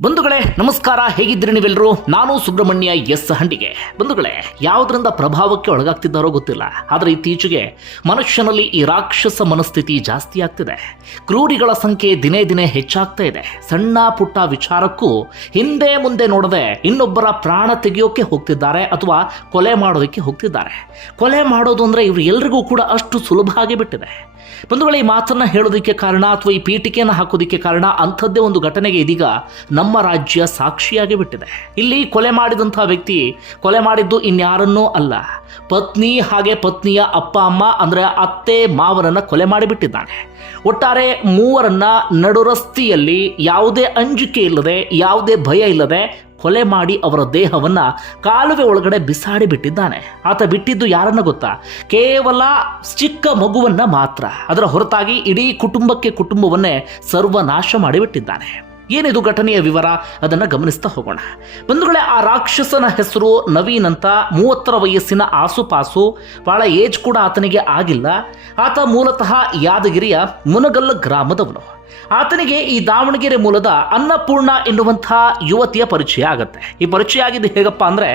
ಬಂಧುಗಳೇ, ನಮಸ್ಕಾರ. ಹೇಗಿದ್ದೀರಿ ನೀವೆಲ್ಲರೂ ನಾನು ಸುಬ್ರಹ್ಮಣ್ಯ ಎಸ್ ಹಂಡಿಗೆ. ಬಂಧುಗಳೇ, ಯಾವುದರಿಂದ ಪ್ರಭಾವಕ್ಕೆ ಒಳಗಾಗ್ತಿದ್ದಾರೋ ಗೊತ್ತಿಲ್ಲ. ಆದರೆ ಇತ್ತೀಚೆಗೆ ಮನುಷ್ಯನಲ್ಲಿ ಈ ರಾಕ್ಷಸ ಮನಸ್ಥಿತಿ ಜಾಸ್ತಿ ಆಗ್ತಿದೆ. ಕ್ರೂರಿಗಳ ಸಂಖ್ಯೆ ದಿನೇ ದಿನೇ ಹೆಚ್ಚಾಗ್ತಾ ಇದೆ. ಸಣ್ಣ ಪುಟ್ಟ ವಿಚಾರಕ್ಕೂ ಹಿಂದೆ ಮುಂದೆ ನೋಡದೆ ಇನ್ನೊಬ್ಬರ ಪ್ರಾಣ ತೆಗೆಯೋಕೆ ಹೋಗ್ತಿದ್ದಾರೆ ಅಥವಾ ಕೊಲೆ ಮಾಡೋದಕ್ಕೆ ಹೋಗ್ತಿದ್ದಾರೆ. ಕೊಲೆ ಮಾಡೋದು ಅಂದರೆ ಇವರು ಎಲ್ರಿಗೂ ಕೂಡ ಅಷ್ಟು ಸುಲಭ ಆಗಿಬಿಟ್ಟಿದೆ ಬಂಧುಗಳ, ಈ ಮಾತನ್ನು ಹೇಳೋದಕ್ಕೆ ಕಾರಣ ಅಥವಾ ಈ ಪೀಠಿಕೆಯನ್ನು ಹಾಕೋದಕ್ಕೆ ಕಾರಣ ಅಂಥದ್ದೇ ಒಂದು ಘಟನೆಗೆ ಇದೀಗ ನಮ್ಮ ರಾಜ್ಯ ಸಾಕ್ಷಿಯಾಗಿ ಬಿಟ್ಟಿದೆ. ಇಲ್ಲಿ ಕೊಲೆ ಮಾಡಿದಂತಹ ವ್ಯಕ್ತಿ, ಕೊಲೆ ಮಾಡಿದ್ದು ಇನ್ಯಾರನ್ನೂ ಅಲ್ಲ, ಪತ್ನಿ ಹಾಗೆ ಪತ್ನಿಯ ಅಪ್ಪ, ಅಮ್ಮ, ಅಂದರೆ ಅತ್ತೆ, ಮಾವನನ್ನು ಕೊಲೆ ಮಾಡಿಬಿಟ್ಟಿದ್ದಾನೆ. ಒಟ್ಟಾರೆ ಮೂವರನ್ನ ನಡುರಸ್ತಿಯಲ್ಲಿ ಯಾವುದೇ ಅಂಜಿಕೆ ಇಲ್ಲದೆ, ಯಾವುದೇ ಭಯ ಇಲ್ಲದೆ ಕೊಲೆ ಮಾಡಿ ಅವರ ದೇಹವನ್ನು ಕಾಲುವೆ ಒಳಗಡೆ ಬಿಸಾಡಿ ಬಿಟ್ಟಿದ್ದಾನೆ. ಆತ ಬಿಟ್ಟಿದ್ದು ಯಾರನ್ನ ಗೊತ್ತಾ? ಕೇವಲ ಚಿಕ್ಕ ಮಗುವನ್ನ ಮಾತ್ರ. ಅದರ ಹೊರತಾಗಿ ಇಡೀ ಕುಟುಂಬಕ್ಕೆ ಕುಟುಂಬವನ್ನೇ ಸರ್ವನಾಶ ಮಾಡಿಬಿಟ್ಟಿದ್ದಾನೆ. ಏನಿದು ಘಟನೆಯ ವಿವರ? ಅದನ್ನು ಗಮನಿಸ್ತಾ ಹೋಗೋಣ. ಬಂಧುಗಳೇ, ಆ ರಾಕ್ಷಸನ ಹೆಸರು ನವೀನ್ ಅಂತ ಮೂವತ್ತರ ವಯಸ್ಸಿನ ಆಸುಪಾಸು, ಬಹಳ ಏಜ್ ಕೂಡ ಆತನಿಗೆ ಆಗಿಲ್ಲ. ಆತ ಮೂಲತಃ ಯಾದಗಿರಿಯ ಮುನಗಲ್ಲ ಗ್ರಾಮದವನು. ಆತನಿಗೆ ಈ ದಾವಣಗೆರೆ ಮೂಲದ ಅನ್ನಪೂರ್ಣ ಎನ್ನುವಂಥ ಯುವತಿಯ ಪರಿಚಯ ಆಗುತ್ತೆ. ಈ ಪರಿಚಯ ಆಗಿದ್ದು ಹೇಗಪ್ಪ ಅಂದರೆ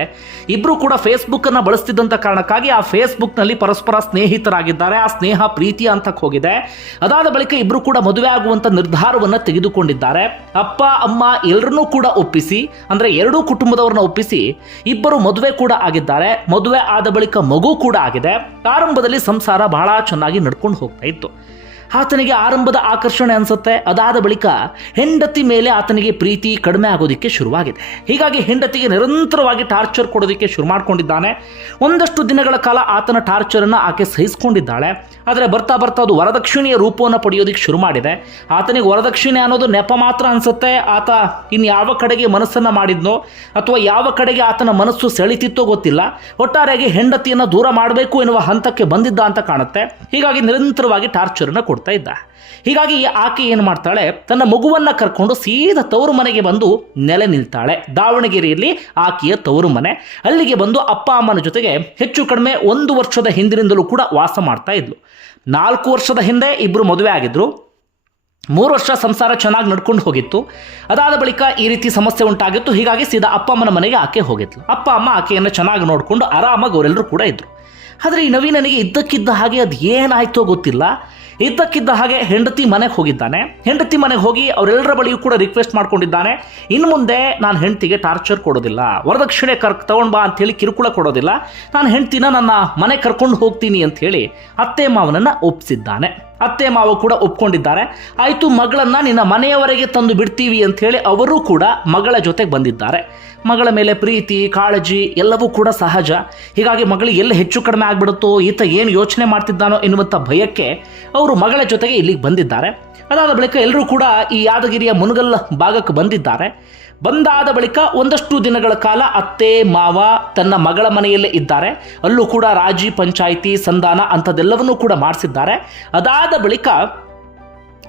ಇಬ್ಬರು ಕೂಡ ಫೇಸ್ಬುಕ್ಕನ್ನು ಬಳಸ್ತಿದ್ದಂಥ ಕಾರಣಕ್ಕಾಗಿ ಆ ಫೇಸ್ಬುಕ್ನಲ್ಲಿ ಪರಸ್ಪರ ಸ್ನೇಹಿತರಾಗಿದ್ದಾರೆ, ಆ ಸ್ನೇಹ ಪ್ರೀತಿಯ ಅಂತಕ್ಕೆ ಹೋಗಿದೆ. ಅದಾದ ಬಳಿಕ ಇಬ್ಬರು ಕೂಡ ಮದುವೆ ಆಗುವಂಥ ನಿರ್ಧಾರವನ್ನು ತೆಗೆದುಕೊಂಡಿದ್ದಾರೆ. ಅಪ್ಪ, ಅಮ್ಮ ಎಲ್ಲರನ್ನೂ ಕೂಡ ಒಪ್ಪಿಸಿ, ಅಂದರೆ ಎರಡೂ ಕುಟುಂಬದವರನ್ನ ಒಪ್ಪಿಸಿ ಇಬ್ಬರು ಮದುವೆ ಕೂಡ ಆಗಿದ್ದಾರೆ. ಮದುವೆ ಆದ ಬಳಿಕ ಮಗು ಕೂಡ ಆಗಿದೆ. ಆರಂಭದಲ್ಲಿ ಸಂಸಾರ ಬಹಳ ಚೆನ್ನಾಗಿ ನಡ್ಕೊಂಡು ಹೋಗ್ತಾ ಇತ್ತು. ಆತನಿಗೆ ಆರಂಭದ ಆಕರ್ಷಣೆ ಅನಿಸುತ್ತೆ. ಅದಾದ ಬಳಿಕ ಹೆಂಡತಿ ಮೇಲೆ ಆತನಿಗೆ ಪ್ರೀತಿ ಕಡಿಮೆ ಆಗೋದಕ್ಕೆ ಶುರುವಾಗಿದೆ. ಹೀಗಾಗಿ ಹೆಂಡತಿಗೆ ನಿರಂತರವಾಗಿ ಟಾರ್ಚರ್ ಕೊಡೋದಕ್ಕೆ ಶುರು ಮಾಡಿಕೊಂಡಿದ್ದಾನೆ. ಒಂದಷ್ಟು ದಿನಗಳ ಕಾಲ ಆತನ ಟಾರ್ಚರನ್ನು ಆಕೆ ಸಹಿಸಿಕೊಂಡಿದ್ದಾಳೆ. ಆದರೆ ಬರ್ತಾ ಬರ್ತಾ ಅದು ವರದಕ್ಷಿಣೆಯ ರೂಪವನ್ನು ಪಡೆಯೋದಕ್ಕೆ ಶುರು ಮಾಡಿದೆ. ಆತನಿಗೆ ವರದಕ್ಷಿಣೆ ಅನ್ನೋದು ನೆಪ ಮಾತ್ರ ಅನಿಸುತ್ತೆ. ಆತ ಇನ್ನು ಯಾವ ಕಡೆಗೆ ಮನಸ್ಸನ್ನು ಮಾಡಿದ್ನೋ ಅಥವಾ ಯಾವ ಕಡೆಗೆ ಆತನ ಮನಸ್ಸು ಸೆಳಿತಿತ್ತೋ ಗೊತ್ತಿಲ್ಲ. ಒಟ್ಟಾರೆಯಾಗಿ ಹೆಂಡತಿಯನ್ನು ದೂರ ಮಾಡಬೇಕು ಎನ್ನುವ ಹಂತಕ್ಕೆ ಬಂದಿದ್ದ ಅಂತ ಕಾಣುತ್ತೆ. ಹೀಗಾಗಿ ನಿರಂತರವಾಗಿ ಟಾರ್ಚರನ್ನು ಕೊಡ್ತಾ ಇದ್ದ. ಹೀಗಾಗಿ ಆಕೆ ಏನು ಮಾಡ್ತಾಳೆ? ತನ್ನ ಮಗುವನ್ನು ಕರ್ಕೊಂಡು ಸೀದಾ ತವರು ಮನೆಗೆ ಬಂದು ನೆಲೆ ನಿಲ್ತಾಳೆ. ದಾವಣಗೆರೆಯಲ್ಲಿ ಆಕೆಯ ತವರು ಮನೆ. ಅಲ್ಲಿಗೆ ಬಂದು ಅಪ್ಪ ಅಮ್ಮನ ಜೊತೆಗೆ ಹೆಚ್ಚು ಕಡಿಮೆ ಒಂದು ವರ್ಷದ ಹಿಂದಿನಿಂದಲೂ ಕೂಡ ವಾಸ ಮಾಡ್ತಾ ಇದ್ಲು. ನಾಲ್ಕು ವರ್ಷದ ಹಿಂದೆ ಇಬ್ಬರು ಮದುವೆ ಆಗಿದ್ರು. ಮೂರು ವರ್ಷ ಸಂಸಾರ ಚೆನ್ನಾಗಿ ನಡ್ಕೊಂಡು ಹೋಗಿತ್ತು. ಅದಾದ ಬಳಿಕ ಈ ರೀತಿ ಸಮಸ್ಯೆ ಉಂಟಾಗಿತ್ತು. ಹೀಗಾಗಿ ಸೀದಾ ಅಪ್ಪ ಅಮ್ಮನ ಮನೆಗೆ ಆಕೆ ಹೋಗಿದ್ಲು. ಅಪ್ಪ ಅಮ್ಮ ಆಕೆಯನ್ನು ಚೆನ್ನಾಗಿ ನೋಡಿಕೊಂಡು ಆರಾಮಾಗಿ ಅವರೆಲ್ಲರೂ ಕೂಡ ಇದ್ದರು ಆದರೆ ಈ ನವೀನನಿಗೆ ಇದ್ದಕ್ಕಿದ್ದ ಹಾಗೆ ಅದು ಏನಾಯಿತೋ ಗೊತ್ತಿಲ್ಲ. ಇದ್ದಕ್ಕಿದ್ದ ಹಾಗೆ ಹೆಂಡತಿ ಮನೆಗೆ ಹೋಗಿದ್ದಾನೆ. ಹೆಂಡತಿ ಮನೆಗೆ ಹೋಗಿ ಅವರೆಲ್ಲರ ಬಳಿಯೂ ಕೂಡ ರಿಕ್ವೆಸ್ಟ್ ಮಾಡ್ಕೊಂಡಿದ್ದಾನೆ. ಇನ್ನು ಮುಂದೆ ನಾನು ಹೆಂಡತಿಗೆ ಟಾರ್ಚರ್ ಕೊಡೋದಿಲ್ಲ. ವರದಕ್ಷಿಣೆ ಕರ್, ತಗೊಂಡ್ ಬಾ ಅಂತೇಳಿ ಕಿರುಕುಳ ಕೊಡೋದಿಲ್ಲ. ನಾನು ಹೆಂಡತಿನ ನನ್ನ ಮನೆ ಕರ್ಕೊಂಡು ಹೋಗ್ತೀನಿ ಅಂತ ಹೇಳಿ ಅತ್ತೆ ಮಾವನನ್ನ ಒಪ್ಪಿಸಿದ್ದಾನೆ ಅತ್ತೆ ಮಾವ ಕೂಡ ಒಪ್ಕೊಂಡಿದ್ದಾರೆ. ಆಯಿತು ಮಗಳನ್ನ ನಿನ್ನ ಮನೆಯವರೆಗೆ ತಂದು ಬಿಡ್ತೀವಿ ಅಂತ ಹೇಳಿ ಅವರು ಕೂಡ ಮಗಳ ಜೊತೆಗೆ ಬಂದಿದ್ದಾರೆ. ಮಗಳ ಮೇಲೆ ಪ್ರೀತಿ, ಕಾಳಜಿ ಎಲ್ಲವೂ ಕೂಡ ಸಹಜ. ಹೀಗಾಗಿ ಮಗಳಿಗೆ ಎಲ್ಲಿ ಹೆಚ್ಚು ಕಡಿಮೆ ಆಗಿಬಿಡುತ್ತೋ, ಈತ ಏನು ಯೋಚನೆ ಮಾಡ್ತಿದ್ದಾನೋ ಎನ್ನುವಂಥ ಭಯಕ್ಕೆ ಅವರು ಮಗಳ ಜೊತೆಗೆ ಇಲ್ಲಿಗೆ ಬಂದಿದ್ದಾರೆ. ಅದಾದ ಬಳಿಕ ಎಲ್ಲರೂ ಕೂಡ ಈ ಯಾದಗಿರಿಯ ಮುನಗಲ್ ಭಾಗಕ್ಕೆ ಬಂದಿದ್ದಾರೆ. ಬಂದಾದ ಬಳಿಕ ಒಂದಷ್ಟು ದಿನಗಳ ಕಾಲ ಅತ್ತೆ, ಮಾವ ತನ್ನ ಮಗಳ ಮನೆಯಲ್ಲೇ ಇದ್ದಾರೆ. ಅಲ್ಲೂ ಕೂಡ ರಾಜಿ ಪಂಚಾಯಿತಿ, ಸಂಧಾನ ಅಂಥದ್ದೆಲ್ಲವನ್ನೂ ಕೂಡ ಮಾಡಿಸಿದ್ದಾರೆ. ಅದಾದ ಬಳಿಕ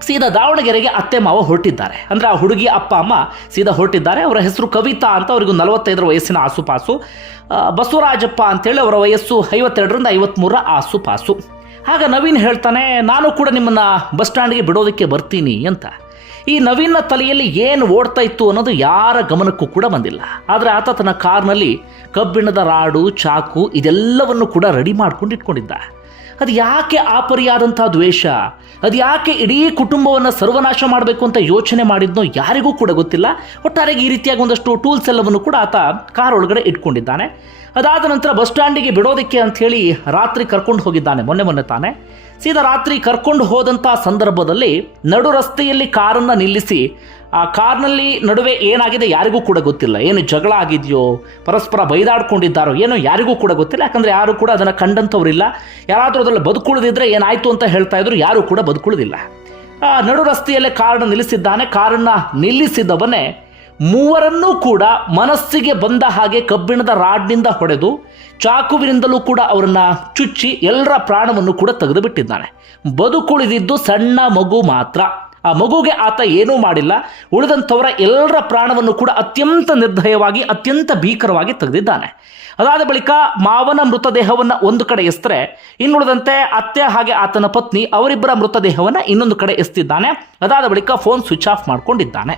ಸೀದಾ ದಾವಣಗೆರೆಗೆ ಅತ್ತೆ, ಮಾವ ಹೊರಟಿದ್ದಾರೆ. ಅಂದರೆ ಆ ಹುಡುಗಿ ಅಪ್ಪ, ಅಮ್ಮ ಸೀದಾ ಹೊರಟಿದ್ದಾರೆ. ಅವರ ಹೆಸರು ಕವಿತಾ ಅಂತ ಅವರಿಗೂ ನಲವತ್ತೈದರ ವಯಸ್ಸಿನ ಆಸುಪಾಸು. ಬಸವರಾಜಪ್ಪ ಅಂತೇಳಿ ಅವರ ವಯಸ್ಸು ಐವತ್ತೆರಡರಿಂದ ಐವತ್ತ್ಮೂರ ಆಸುಪಾಸು. ಆಗ ನವೀನ್ ಹೇಳ್ತಾನೆ, ನಾನು ಕೂಡ ನಿಮ್ಮನ್ನು ಬಸ್ ಸ್ಟ್ಯಾಂಡ್ಗೆ ಬಿಡೋದಕ್ಕೆ ಬರ್ತೀನಿ ಅಂತ. ಈ ನವೀನ ತಲೆಯಲ್ಲಿ ಏನು ಓಡ್ತಾ ಇತ್ತು ಅನ್ನೋದು ಯಾರ ಗಮನಕ್ಕೂ ಕೂಡ ಬಂದಿಲ್ಲ. ಆದರೆ ಆತ ತನ್ನ ಕಾರ್ನಲ್ಲಿ ಕಬ್ಬಿಣದ ರಾಡು, ಚಾಕು ಇದೆಲ್ಲವನ್ನು ಕೂಡ ರೆಡಿ ಮಾಡ್ಕೊಂಡು ಇಟ್ಕೊಂಡಿದ್ದ. ಅದು ಯಾಕೆ ಆಪರಿಯಾದಂಥ ದ್ವೇಷ? ಅದು ಯಾಕೆ ಇಡೀ ಕುಟುಂಬವನ್ನು ಸರ್ವನಾಶ ಮಾಡಬೇಕು ಅಂತ ಯೋಚನೆ ಮಾಡಿದ್ನೋ ಯಾರಿಗೂ ಕೂಡ ಗೊತ್ತಿಲ್ಲ. ಒಟ್ಟಾರೆಗೆ ಈ ರೀತಿಯಾಗಿ ಒಂದಷ್ಟು ಟೂಲ್ಸ್ ಎಲ್ಲವನ್ನು ಕೂಡ ಆತ ಕಾರ್ ಒಳಗಡೆ ಇಟ್ಕೊಂಡಿದ್ದಾನೆ. ಅದಾದ ನಂತರ ಬಸ್ ಸ್ಟ್ಯಾಂಡಿಗೆ ಬಿಡೋದಕ್ಕೆ ಅಂಥೇಳಿ ರಾತ್ರಿ ಕರ್ಕೊಂಡು ಹೋಗಿದ್ದಾನೆ, ಮೊನ್ನೆ ಮೊನ್ನೆ ತಾನೆ. ಸೀದಾ ರಾತ್ರಿ ಕರ್ಕೊಂಡು ಹೋದಂಥ ಸಂದರ್ಭದಲ್ಲಿ ನಡು ರಸ್ತೆಯಲ್ಲಿ ಕಾರನ್ನು ನಿಲ್ಲಿಸಿ ಆ ಕಾರ್ನಲ್ಲಿ ನಡುವೆ ಏನಾಗಿದೆ ಯಾರಿಗೂ ಕೂಡ ಗೊತ್ತಿಲ್ಲ. ಏನು ಜಗಳ ಆಗಿದೆಯೋ, ಪರಸ್ಪರ ಬೈದಾಡ್ಕೊಂಡಿದ್ದಾರೋ ಏನೋ ಯಾರಿಗೂ ಕೂಡ ಗೊತ್ತಿಲ್ಲ. ಯಾಕಂದರೆ ಯಾರು ಕೂಡ ಅದನ್ನು ಕಂಡಂಥವ್ರಿಲ್ಲ ಯಾರಾದರೂ ಅದರಲ್ಲಿ ಬದುಕುಳಿದಿದ್ರೆ ಏನಾಯಿತು ಅಂತ ಹೇಳ್ತಾ ಇದ್ರು, ಯಾರೂ ಕೂಡ ಬದುಕುಳಿದಿಲ್ಲ. ಆ ನಡು ರಸ್ತೆಯಲ್ಲೇ ಕಾರನ್ನು ನಿಲ್ಲಿಸಿದ್ದಾನೆ. ಕಾರನ್ನು ನಿಲ್ಲಿಸಿದವನೇ ಮೂವರನ್ನೂ ಕೂಡ ಮನಸ್ಸಿಗೆ ಬಂದ ಹಾಗೆ ಕಬ್ಬಿಣದ ರಾಡ್ನಿಂದ ಹೊಡೆದು ಚಾಕುವಿನಿಂದಲೂ ಕೂಡ ಅವರನ್ನು ಚುಚ್ಚಿ ಎಲ್ಲರ ಪ್ರಾಣವನ್ನು ಕೂಡ ತೆಗೆದುಬಿಟ್ಟಿದ್ದಾನೆ. ಬದುಕುಳಿದಿದ್ದು ಸಣ್ಣ ಮಗು ಮಾತ್ರ. ಆ ಮಗುಗೆ ಆತ ಏನೂ ಮಾಡಿಲ್ಲ. ಉಳಿದಂಥವರ ಎಲ್ಲರ ಪ್ರಾಣವನ್ನು ಕೂಡ ಅತ್ಯಂತ ನಿರ್ದಯವಾಗಿ, ಅತ್ಯಂತ ಭೀಕರವಾಗಿ ತೆಗೆದಿದ್ದಾನೆ. ಅದಾದ ಬಳಿಕ ಮಾವನ ಮೃತದೇಹವನ್ನು ಒಂದು ಕಡೆ ಎಸ್ತರೆ, ಇನ್ನುಳಿದಂತೆ ಅತ್ತೆ ಹಾಗೆ ಆತನ ಪತ್ನಿ ಅವರಿಬ್ಬರ ಮೃತದೇಹವನ್ನು ಇನ್ನೊಂದು ಕಡೆ ಎಸ್ತಿದ್ದಾನೆ. ಅದಾದ ಬಳಿಕ ಫೋನ್ ಸ್ವಿಚ್ ಆಫ್ ಮಾಡಿಕೊಂಡಿದ್ದಾನೆ.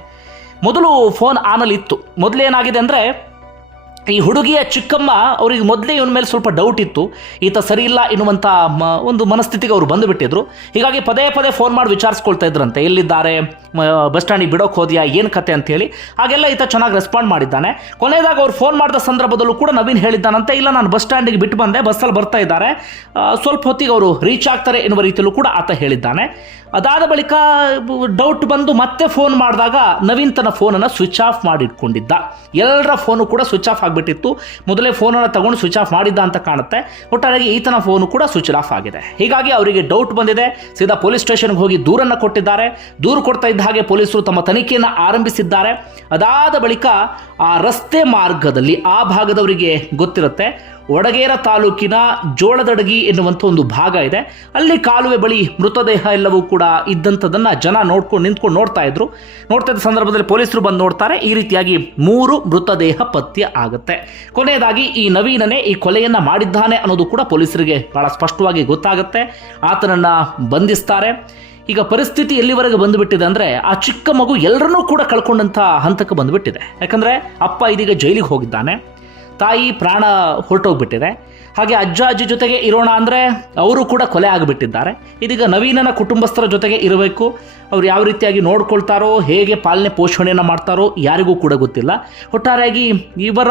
ಮೊದಲು ಫೋನ್ ಆನಲ್ಲಿ ಇತ್ತು. ಮೊದಲೇನಾಗಿದೆ ಅಂದರೆ ಈ ಹುಡುಗಿಯ ಚಿಕ್ಕಮ್ಮ ಅವರಿಗೆ ಮೊದಲೇ ಇವನ ಮೇಲೆ ಸ್ವಲ್ಪ ಡೌಟ್ ಇತ್ತು. ಈತ ಸರಿ ಇಲ್ಲ ಎನ್ನುವಂಥ ಮ, ಒಂದು ಮನಸ್ಥಿತಿಗೆ ಅವರು ಬಂದುಬಿಟ್ಟಿದ್ರು. ಹೀಗಾಗಿ ಪದೇ ಪದೇ ಫೋನ್ ಮಾಡಿ ವಿಚಾರಿಸ್ಕೊಳ್ತಾ ಇದ್ರಂತೆ. ಎಲ್ಲಿದ್ದಾರೆ? ಬಸ್ ಸ್ಟ್ಯಾಂಡಿಗೆ ಬಿಡೋಕೆ ಹೋದ್ಯಾ? ಏನು ಕತೆ ಅಂತೇಳಿ ಹಾಗೆಲ್ಲ ಈತ ಚೆನ್ನಾಗಿ ರೆಸ್ಪಾಂಡ್ ಮಾಡಿದ್ದಾನೆ. ಕೊನೆಯದಾಗ ಅವ್ರು ಫೋನ್ ಮಾಡಿದ ಸಂದರ್ಭದಲ್ಲೂ ಕೂಡ ನವೀನ್ ಹೇಳಿದ್ದಾನಂತೆ. ಇಲ್ಲ, ನಾನು ಬಸ್ ಸ್ಟ್ಯಾಂಡಿಗೆ ಬಿಟ್ಟು ಬಂದೆ, ಬಸ್ಸಲ್ಲಿ ಬರ್ತಾ ಇದ್ದಾರೆ. ಸ್ವಲ್ಪ ಹೊತ್ತಿಗೆ ಅವರು ರೀಚ್ ಆಗ್ತಾರೆ ಎನ್ನುವ ರೀತಿಯಲ್ಲೂ ಕೂಡ ಆತ ಹೇಳಿದ್ದಾನೆ. ಅದಾದ ಬಳಿಕ ಡೌಟ್ ಬಂದು ಮತ್ತೆ ಫೋನ್ ಮಾಡಿದಾಗ ನವೀನ್ ತನ್ನ ಫೋನನ್ನು ಸ್ವಿಚ್ ಆಫ್ ಮಾಡಿಟ್ಕೊಂಡಿದ್ದ. ಎಲ್ಲರ ಫೋನು ಕೂಡ ಸ್ವಿಚ್ ಆಫ್ ಆಗಿಬಿಟ್ಟಿತ್ತು. ಮೊದಲೇ ಫೋನನ್ನು ತಗೊಂಡು ಸ್ವಿಚ್ ಆಫ್ ಮಾಡಿದ್ದ ಅಂತ ಕಾಣುತ್ತೆ. ಒಟ್ಟಾರೆಯಾಗಿ ಈತನ ಫೋನು ಕೂಡ ಸ್ವಿಚ್ ಆಫ್ ಆಗಿದೆ. ಹೀಗಾಗಿ ಅವರಿಗೆ ಡೌಟ್ ಬಂದಿದೆ. ಸೀದಾ ಪೊಲೀಸ್ ಸ್ಟೇಷನ್ಗೆ ಹೋಗಿ ದೂರನ್ನು ಕೊಟ್ಟಿದ್ದಾರೆ. ದೂರು ಕೊಡ್ತಾ ಇದ್ದ ಹಾಗೆ ಪೊಲೀಸರು ತಮ್ಮ ತನಿಖೆಯನ್ನು ಆರಂಭಿಸಿದ್ದಾರೆ. ಅದಾದ ಬಳಿಕ ಆ ರಸ್ತೆ ಮಾರ್ಗದಲ್ಲಿ ಆ ಭಾಗದವರಿಗೆ ಗೊತ್ತಿರುತ್ತೆ. ವಡಗೇರ ತಾಲೂಕಿನ ಜೋಳದಡಗಿ ಎನ್ನುವಂಥ ಒಂದು ಭಾಗ ಇದೆ. ಅಲ್ಲಿ ಕಾಲುವೆ ಬಳಿ ಮೃತದೇಹ ಎಲ್ಲವೂ ಕೂಡ ಇದ್ದಂಥದ್ದನ್ನು ಜನ ನೋಡ್ಕೊಂಡು ನಿಂತ್ಕೊಂಡು ನೋಡ್ತಾ ಇದ್ರು. ನೋಡ್ತಾ ಸಂದರ್ಭದಲ್ಲಿ ಪೊಲೀಸರು ಬಂದು ನೋಡ್ತಾರೆ, ಈ ರೀತಿಯಾಗಿ ಮೂರು ಮೃತದೇಹ ಪತ್ಯ ಆಗುತ್ತೆ. ಕೊನೆಯದಾಗಿ ಈ ನವೀನನೇ ಈ ಕೊಲೆಯನ್ನು ಮಾಡಿದ್ದಾನೆ ಅನ್ನೋದು ಕೂಡ ಪೊಲೀಸರಿಗೆ ಬಹಳ ಸ್ಪಷ್ಟವಾಗಿ ಗೊತ್ತಾಗುತ್ತೆ. ಆತನನ್ನು ಬಂಧಿಸ್ತಾರೆ. ಈಗ ಪರಿಸ್ಥಿತಿ ಎಲ್ಲಿವರೆಗೆ ಬಂದುಬಿಟ್ಟಿದೆ ಅಂದರೆ, ಆ ಚಿಕ್ಕ ಮಗು ಎಲ್ಲರನ್ನೂ ಕೂಡ ಕಳ್ಕೊಂಡಂಥ ಹಂತಕ್ಕೆ ಬಂದುಬಿಟ್ಟಿದೆ. ಯಾಕಂದರೆ, ಅಪ್ಪ ಇದೀಗ ಜೈಲಿಗೆ ಹೋಗಿದ್ದಾನೆ. ತಾಯಿ ಪ್ರಾಣ ಹೊರಟೋಗ್ಬಿಟ್ಟಿದೆ. ಹಾಗೆ ಅಜ್ಜ ಅಜ್ಜಿ ಜೊತೆಗೆ ಇರೋಣ ಅಂದರೆ ಅವರು ಕೂಡ ಕೊಲೆ ಆಗಿಬಿಟ್ಟಿದ್ದಾರೆ. ಇದೀಗ ನವೀನನ ಕುಟುಂಬಸ್ಥರ ಜೊತೆಗೆ ಇರಬೇಕು. ಅವ್ರು ಯಾವ ರೀತಿಯಾಗಿ ನೋಡ್ಕೊಳ್ತಾರೋ, ಹೇಗೆ ಪಾಲನೆ ಪೋಷಣೆಯನ್ನು ಮಾಡ್ತಾರೋ ಯಾರಿಗೂ ಕೂಡ ಗೊತ್ತಿಲ್ಲ. ಒಟ್ಟಾರೆಯಾಗಿ ಇವರ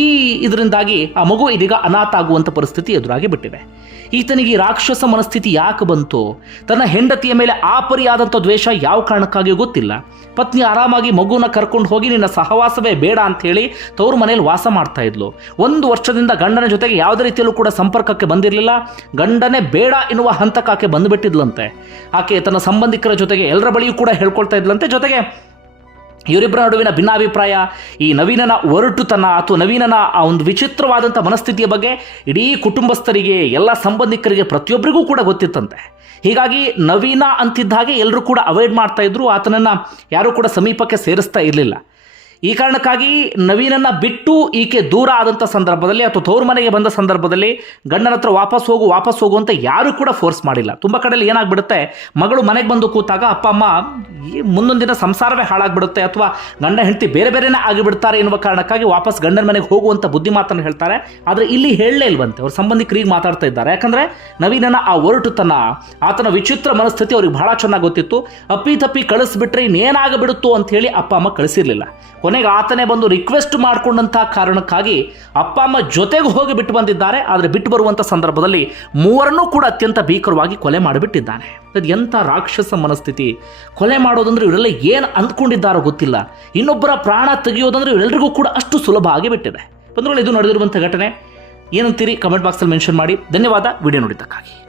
ಈ ಇದರಿಂದಾಗಿ ಆ ಮಗು ಇದೀಗ ಅನಾಥ ಆಗುವಂಥ ಪರಿಸ್ಥಿತಿ ಎದುರಾಗಿ ಬಿಟ್ಟಿದೆ. ಈತನಿಗೆ ರಾಕ್ಷಸ ಮನಸ್ಥಿತಿ ಯಾಕೆ ಬಂತು? ತನ್ನ ಹೆಂಡತಿಯ ಮೇಲೆ ಆಪರಿಯಾದಂಥ ಪರಿಯಾದಂಥ ದ್ವೇಷ ಯಾವ ಕಾರಣಕ್ಕಾಗಿಯೂ ಗೊತ್ತಿಲ್ಲ. ಪತ್ನಿ ಆರಾಮಾಗಿ ಮಗುನ ಕರ್ಕೊಂಡು ಹೋಗಿ ನಿನ್ನ ಸಹವಾಸವೇ ಬೇಡ ಅಂತ ಹೇಳಿ ತವರು ಮನೇಲಿ ವಾಸ ಮಾಡ್ತಾ ಇದ್ಲು. ಒಂದು ವರ್ಷದಿಂದ ಗಂಡನ ಜೊತೆಗೆ ಯಾವುದೇ ಕೂಡ ಸಂಪರ್ಕಕ್ಕೆ ಬಂದಿರಲಿಲ್ಲ. ಗಂಡನೇ ಬೇಡ ಎನ್ನುವ ಹಂತಕ್ಕೆ ಆಕೆ ಬಂದುಬಿಟ್ಟಿದ್ಲಂತೆ. ಆಕೆ ತನ್ನ ಸಂಬಂಧಿಕರ ಜೊತೆಗೆ ಎಲ್ಲರ ಬಳಿಯೂ ಕೂಡ ಹೇಳ್ಕೊಳ್ತಾ ಇದ್ಲಂತೆ. ಜೊತೆಗೆ ಇವರಿಬ್ಬರ ನಡುವಿನ ಭಿನ್ನಾಭಿಪ್ರಾಯ, ಈ ನವೀನನ ಒರಟುತನ ಅಥವಾ ನವೀನನ ಆ ಒಂದು ವಿಚಿತ್ರವಾದಂಥ ಮನಸ್ಥಿತಿಯ ಬಗ್ಗೆ ಇಡೀ ಕುಟುಂಬಸ್ಥರಿಗೆ, ಎಲ್ಲ ಸಂಬಂಧಿಕರಿಗೆ ಪ್ರತಿಯೊಬ್ಬರಿಗೂ ಕೂಡ ಗೊತ್ತಿತ್ತಂತೆ. ಹೀಗಾಗಿ ನವೀನ ಅಂತಿದ್ದ ಹಾಗೆ ಎಲ್ಲರೂ ಕೂಡ ಅವಾಯ್ಡ್ ಮಾಡ್ತಾ ಇದ್ರು. ಆತನನ್ನು ಯಾರೂ ಕೂಡ ಸಮೀಪಕ್ಕೆ ಸೇರಿಸ್ತಾ ಇರಲಿಲ್ಲ. ಈ ಕಾರಣಕ್ಕಾಗಿ ನವೀನನ್ನು ಬಿಟ್ಟು ಈಕೆ ದೂರ ಆದಂಥ ಸಂದರ್ಭದಲ್ಲಿ ಅಥವಾ ತವ್ರ ಮನೆಗೆ ಬಂದ ಸಂದರ್ಭದಲ್ಲಿ ಗಂಡನ ಹತ್ರ ವಾಪಸ್ ಹೋಗು ವಾಪಸ್ ಹೋಗು ಅಂತ ಯಾರೂ ಕೂಡ ಫೋರ್ಸ್ ಮಾಡಿಲ್ಲ. ತುಂಬ ಕಡೆಯಲ್ಲಿ ಏನಾಗ್ಬಿಡುತ್ತೆ, ಮಗಳು ಮನೆಗೆ ಬಂದು ಕೂತಾಗ ಅಪ್ಪ, ಅಮ್ಮ ಮುಂದೊಂದು ದಿನ ಸಂಸಾರವೇ ಹಾಳಾಗ್ಬಿಡುತ್ತೆ ಅಥವಾ ಗಂಡ ಹೆಂಡತಿ ಬೇರೆ ಬೇರೆನೇ ಆಗಿಬಿಡ್ತಾರೆ ಎನ್ನುವ ಕಾರಣಕ್ಕಾಗಿ ವಾಪಸ್ ಗಂಡನ ಮನೆಗೆ ಹೋಗುವಂಥ ಬುದ್ಧಿ ಮಾತನ್ನು ಹೇಳ್ತಾರೆ. ಆದರೆ ಇಲ್ಲಿ ಹೇಳಲೇ ಇಲ್ವಂತೆ, ಅವ್ರ ಸಂಬಂಧಿಕರಿಗೆ ಮಾತಾಡ್ತಾ ಇದ್ದಾರೆ. ಯಾಕಂದ್ರೆ ನವೀನನ ಆ ಒರಟುತನ, ಆತನ ವಿಚಿತ್ರ ಮನಸ್ಥಿತಿ ಅವ್ರಿಗೆ ಬಹಳ ಚೆನ್ನಾಗಿ ಗೊತ್ತಿತ್ತು. ಅಪ್ಪಿ ತಪ್ಪಿ ಕಳಿಸ್ಬಿಟ್ರೆ ಇನ್ನೇನಾಗಬಿಡುತ್ತೋ ಅಂತ ಹೇಳಿ ಅಪ್ಪ, ಅಮ್ಮ ಕಳಿಸಿರ್ಲಿಲ್ಲ. ಕೊನೆಗೆ ಆತನೇ ಬಂದು ರಿಕ್ವೆಸ್ಟ್ ಮಾಡಿಕೊಂಡಂತಹ ಕಾರಣಕ್ಕಾಗಿ ಅಪ್ಪ, ಅಮ್ಮ ಜೊತೆಗೆ ಹೋಗಿ ಬಿಟ್ಟು ಬಂದಿದ್ದಾರೆ. ಆದರೆ ಬಿಟ್ಟು ಬರುವಂಥ ಸಂದರ್ಭದಲ್ಲಿ ಮೂವರನ್ನೂ ಕೂಡ ಅತ್ಯಂತ ಭೀಕರವಾಗಿ ಕೊಲೆ ಮಾಡಿಬಿಟ್ಟಿದ್ದಾನೆ. ಅದು ಎಂಥ ರಾಕ್ಷಸ ಮನಸ್ಥಿತಿ. ಕೊಲೆ ಮಾಡೋದಂದ್ರೆ ಇವರೆಲ್ಲ ಏನು ಅಂದ್ಕೊಂಡಿದ್ದಾರೋ ಗೊತ್ತಿಲ್ಲ. ಇನ್ನೊಬ್ಬರ ಪ್ರಾಣ ತೆಗೆಯೋದಂದ್ರೆ ಇವರೆಲ್ಲರಿಗೂ ಕೂಡ ಅಷ್ಟು ಸುಲಭ ಆಗಿಬಿಟ್ಟಿದೆ. ಬಂಧುಗಳು, ಇದು ನಡೆದಿರುವಂಥ ಘಟನೆ. ಏನಂತೀರಿ? ಕಮೆಂಟ್ ಬಾಕ್ಸಲ್ಲಿ ಮೆನ್ಷನ್ ಮಾಡಿ. ಧನ್ಯವಾದ. ವಿಡಿಯೋ ನೋಡಿದ್ದಕ್ಕಾಗಿ.